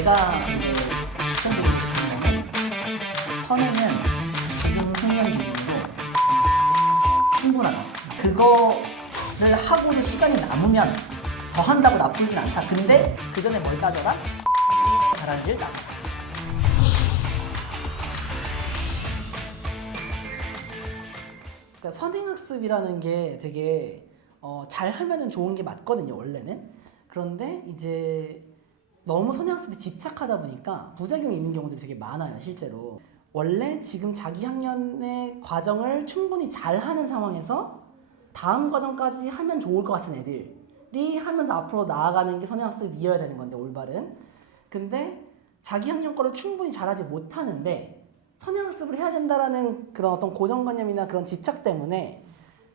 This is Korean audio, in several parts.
제가 이제 추천드리고 싶은 거는 선행은 지금 학년 기준으로 충분하다. 그거를 하고도 시간이 남으면 더 한다고 나쁘진 않다. 근데 그 전에 뭘 따져라? 잘하는 일 따져라. 그러니까 선행학습이라는 게 되게 잘하면은 좋은 게 맞거든요, 원래는. 그런데 이제 너무 선행학습에 집착하다 보니까 부작용이 있는 경우들이 되게 많아요, 실제로. 원래 지금 자기 학년의 과정을 충분히 잘하는 상황에서 다음 과정까지 하면 좋을 것 같은 애들이 하면서 앞으로 나아가는 게 선행학습이어야 되는 건데, 올바른. 근데 자기 학년 거를 충분히 잘하지 못하는데 선행학습을 해야 된다라는 그런 어떤 고정관념이나 그런 집착 때문에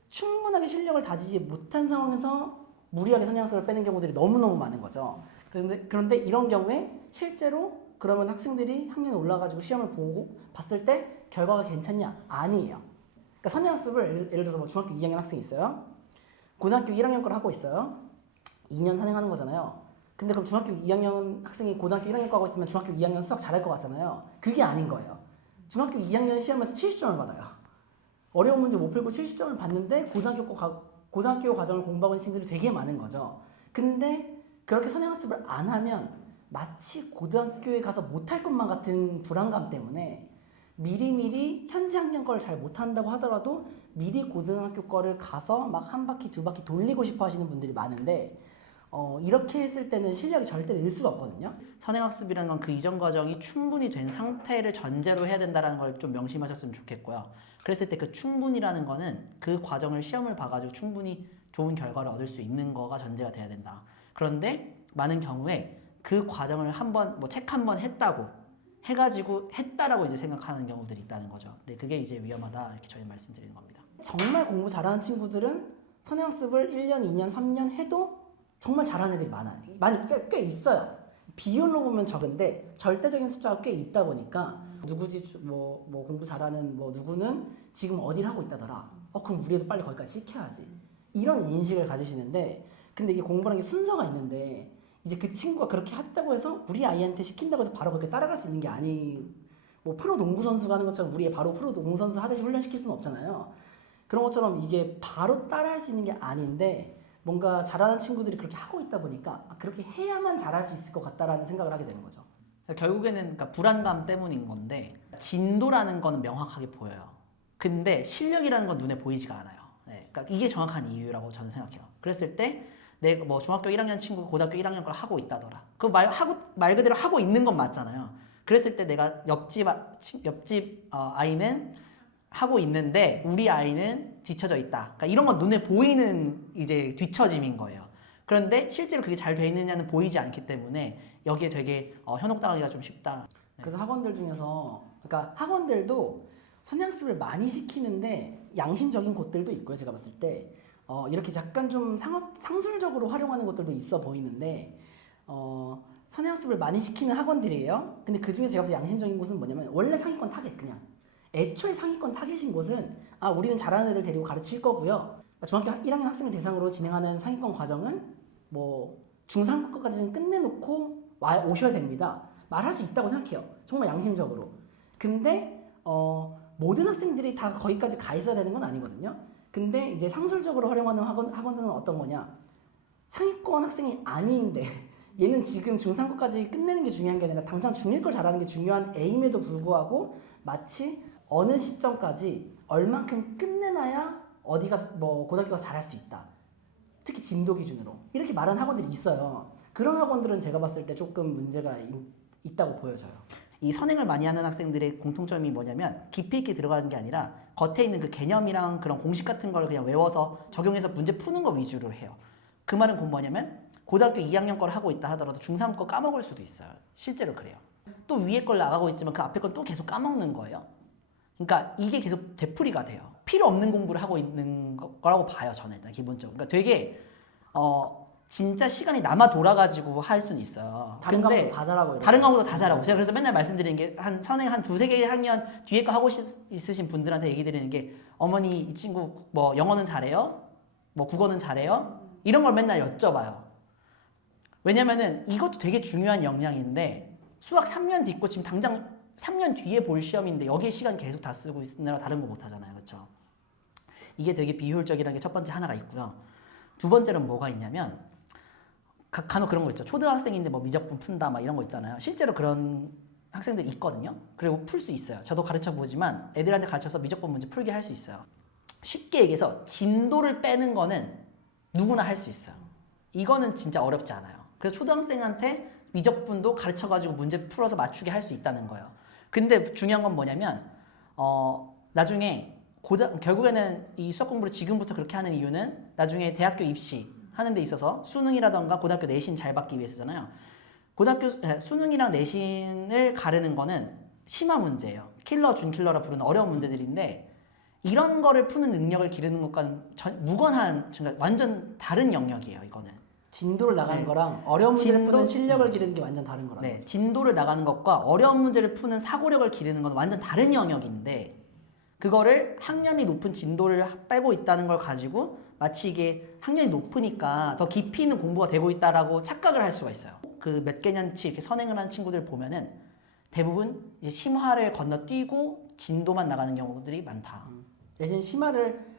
충분하게 실력을 다지지 못한 상황에서 무리하게 선행학습을 빼는 경우들이 너무너무 많은 거죠. 그런데 이런 경우에 실제로 그러면 학생들이 학년에 올라가지고 시험을 보고 봤을 때 결과가 괜찮냐? 아니에요. 그러니까 선행학습을 예를 들어서 뭐 중학교 2학년 학생이 있어요. 고등학교 1학년 걸 하고 있어요. 2년 선행하는 거잖아요. 근데 그럼 중학교 2학년 학생이 고등학교 1학년 거 하고 있으면 중학교 2학년 수학 잘할 것 같잖아요. 그게 아닌 거예요. 중학교 2학년 시험에서 70점을 받아요. 어려운 문제 못 풀고 70점을 받는데 고등학교 과정을 공부하는 친구들이 되게 많은 거죠. 근데 그렇게 선행학습을 안 하면 마치 고등학교에 가서 못할 것만 같은 불안감 때문에 미리미리 현재 학년 걸 잘 못한다고 하더라도 미리 고등학교 거를 가서 막 한 바퀴 두 바퀴 돌리고 싶어 하시는 분들이 많은데 이렇게 했을 때는 실력이 절대 늘 수가 없거든요. 선행학습이라는 건 그 이전 과정이 충분히 된 상태를 전제로 해야 된다는 걸 좀 명심하셨으면 좋겠고요. 그랬을 때 그 충분이라는 거는 그 과정을 시험을 봐가지고 충분히 좋은 결과를 얻을 수 있는 거가 전제가 돼야 된다. 그런데 많은 경우에 그 과정을 한번 뭐 책 한 번 했다고 해가지고 했다라고 이제 생각하는 경우들이 있다는 거죠. 근데 그게 이제 위험하다 이렇게 저희 말씀드리는 겁니다. 정말 공부 잘하는 친구들은 선행학습을 1년, 2년, 3년 해도 정말 잘하는 애들이 많아요. 꽤 있어요. 비율로 보면 적은데 절대적인 숫자가 꽤 있다 보니까 누구지 뭐 공부 잘하는 뭐 누구는 지금 어딜 하고 있다더라. 그럼 우리도 빨리 거기까지 시켜야지. 이런 인식을 가지시는데 근데 이게 공부라는 게 순서가 있는데 이제 그 친구가 그렇게 했다고 해서 우리 아이한테 시킨다고 해서 바로 그렇게 따라갈 수 있는 게 아니 뭐 프로 농구 선수가 하는 것처럼 우리 애 바로 프로 농구 선수 하듯이 훈련시킬 수는 없잖아요. 그런 것처럼 이게 바로 따라할 수 있는 게 아닌데 뭔가 잘하는 친구들이 그렇게 하고 있다 보니까 그렇게 해야만 잘할 수 있을 것 같다라는 생각을 하게 되는 거죠. 결국에는 그러니까 불안감 때문인 건데 진도라는 거는 명확하게 보여요. 근데 실력이라는 건 눈에 보이지가 않아요. 네, 그러니까 이게 정확한 이유라고 저는 생각해요. 그랬을 때 내가 뭐 중학교 1학년 친구가 고등학교 1학년 걸 하고 있다더라. 그 말 그대로 하고 있는 건 맞잖아요. 그랬을 때 내가 옆집 아이는 하고 있는데 우리 아이는 뒤처져 있다. 그러니까 이런 건 눈에 보이는 이제 뒤처짐인 거예요. 그런데 실제로 그게 잘 돼 있느냐는 보이지 않기 때문에 여기에 되게 현혹당하기가 좀 쉽다. 네. 그래서 학원들 중에서 그러니까 학원들도 선행학습을 많이 시키는데 양심적인 곳들도 있고요. 제가 봤을 때 이렇게 약간 좀 상술적으로 활용하는 것들도 있어 보이는데 선행학습을 많이 시키는 학원들이에요. 근데 그 중에 제가 봤을 때 양심적인 곳은 뭐냐면 원래 상위권 타겟 그냥 애초에 상위권 타겟인 곳은 우리는 잘하는 애들 데리고 가르칠 거고요. 중학교 1학년 학생을 대상으로 진행하는 상위권 과정은 뭐 중3까지는 끝내놓고 오셔야 됩니다. 말할 수 있다고 생각해요. 정말 양심적으로. 근데 모든 학생들이 다 거기까지 가 있어야 되는 건 아니거든요. 근데 이제 상술적으로 활용하는 학원들은 어떤 거냐? 상위권 학생이 아닌데 얘는 지금 중3까지 끝내는 게 중요한 게 아니라 당장 중1 걸 잘하는 게 중요한 에임에도 불구하고 마치 어느 시점까지 얼만큼 끝내놔야 어디가 뭐 고등학교 가서 잘할 수 있다. 특히 진도 기준으로 이렇게 말하는 학원들이 있어요. 그런 학원들은 제가 봤을 때 조금 문제가 있다고 보여져요. 이 선행을 많이 하는 학생들의 공통점이 뭐냐면 깊이 있게 들어가는 게 아니라 겉에 있는 그 개념이랑 그런 공식 같은 걸 그냥 외워서 적용해서 문제 푸는 거 위주로 해요. 그 말은 뭐냐면 고등학교 2학년 걸 하고 있다 하더라도 중3 거 까먹을 수도 있어요. 실제로 그래요. 또 위에 걸 나가고 있지만 그 앞에 건 또 계속 까먹는 거예요. 그러니까 이게 계속 되풀이가 돼요. 필요 없는 공부를 하고 있는 거라고 봐요, 저는 일단 기본적으로. 그러니까 되게 진짜 시간이 남아 돌아가지고 할 수는 있어요. 다른 과목도 다 잘하고 다른 과목도 다 잘하고. 제가 그래서 맨날 말씀드리는 게 선행 한 두세 개 학년 뒤에 거 하고 있으신 분들한테 얘기 드리는 게 어머니 이 친구 뭐 영어는 잘해요? 뭐 국어는 잘해요? 이런 걸 맨날 여쭤봐요. 왜냐면은 이것도 되게 중요한 역량인데 수학 3년 뒤고 지금 당장 3년 뒤에 볼 시험인데 여기에 시간 계속 다 쓰고 있느라 다른 거 못 하잖아요. 그렇죠? 이게 되게 비효율적이라는 게 첫 번째 하나가 있고요. 두 번째는 뭐가 있냐면 간혹 그런 거 있죠. 초등학생인데 뭐 미적분 푼다 막 이런 거 있잖아요. 실제로 그런 학생들이 있거든요. 그리고 풀 수 있어요. 저도 가르쳐 보지만 애들한테 가르쳐서 미적분 문제 풀게 할 수 있어요. 쉽게 얘기해서 진도를 빼는 거는 누구나 할 수 있어요. 이거는 진짜 어렵지 않아요. 그래서 초등학생한테 미적분도 가르쳐가지고 문제 풀어서 맞추게 할 수 있다는 거예요. 근데 중요한 건 뭐냐면 나중에 결국에는 이 수학 공부를 지금부터 그렇게 하는 이유는 나중에 대학교 입시 하는 데 있어서 수능이라던가 고등학교 내신 잘 받기 위해서잖아요. 수능이랑 내신을 가르는 거는 심화 문제예요. 킬러, 준킬러라 부르는 어려운 문제들인데 이런 거를 푸는 능력을 기르는 것과는 무관한, 그러니까 완전 다른 영역이에요. 이거는. 진도를 나가는 네. 거랑 어려운 문제를 진도- 푸는 실력을 기르는 게 완전 다른 거라는 네, 거죠. 진도를 나가는 것과 어려운 문제를 푸는 사고력을 기르는 건 완전 다른 영역인데 그거를 학년이 높은 진도를 빼고 있다는 걸 가지고 마치 이게 학년이 높으니까 더 깊이 있는 공부가 되고 있다라고 착각을 할 수가 있어요. 그 몇 개년치 이렇게 선행을 하는 친구들 보면은 대부분 이제 심화를 건너뛰고 진도만 나가는 경우들이 많다. 내신 심화를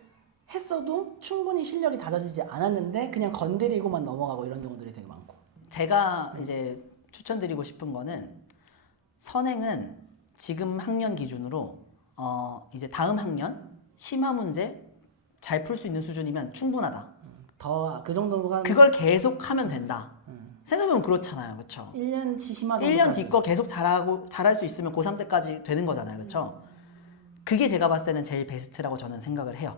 했어도 충분히 실력이 다져지지 않았는데 그냥 건드리고만 넘어가고 이런 경우들이 되게 많고. 제가 이제 추천드리고 싶은 거는 선행은 지금 학년 기준으로 이제 다음 학년 심화 문제 잘 풀 수 있는 수준이면 충분하다. 더 그 정도가 그걸 계속 하면 된다. 생각해보면 그렇잖아요. 그렇죠? 1년치 심화 1년 정도까지. 뒤 거 계속 잘할 수 있으면 고3 때까지 되는 거잖아요. 그렇죠? 그게 제가 봤을 때는 제일 베스트라고 저는 생각을 해요.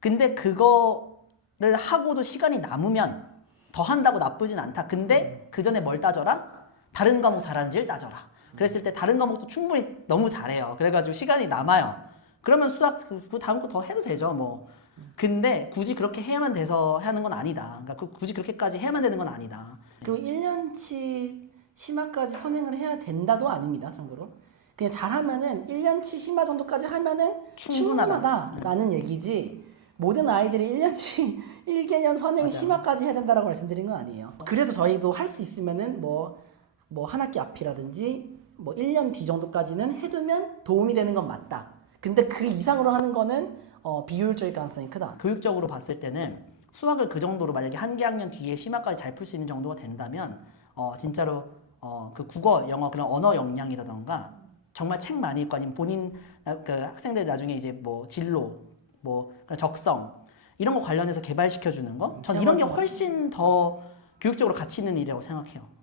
근데 그거를 하고도 시간이 남으면 더 한다고 나쁘진 않다. 근데 그 전에 뭘 따져라? 다른 과목 잘하는지를 따져라. 그랬을 때 다른 과목도 충분히 너무 잘해요. 그래가지고 시간이 남아요. 그러면 수학 그 다음 거 더 해도 되죠. 뭐. 근데 굳이 그렇게 해야만 돼서 하는 건 아니다. 그러니까 굳이 그렇게까지 해야만 되는 건 아니다. 그리고 1년치 심화까지 선행을 해야 된다도 아닙니다. 참고로. 그냥 잘하면은 1년치 심화 정도까지 하면은 충분하다라는 얘기지. 모든 아이들이 1년치 1개년 선행 맞아요. 심화까지 해야 된다라고 말씀드린 건 아니에요. 그래서 저희도 할 수 있으면은 뭐 한 학기 앞이라든지 뭐 1년 뒤 정도까지는 해두면 도움이 되는 건 맞다. 근데 그 이상으로 하는 거는 비효율적일 가능성이 크다. 교육적으로 봤을 때는 수학을 그 정도로 만약에 한 개 학년 뒤에 심화까지 잘 풀 수 있는 정도가 된다면 진짜로 그 국어, 영어 그런 언어 역량이라던가 정말 책 많이 읽고 아니면 본인 그 학생들 나중에 이제 뭐 진로, 뭐 그런 적성 이런 거 관련해서 개발시켜 주는 거, 전 이런 게 훨씬 더 교육적으로 가치 있는 일이라고 생각해요.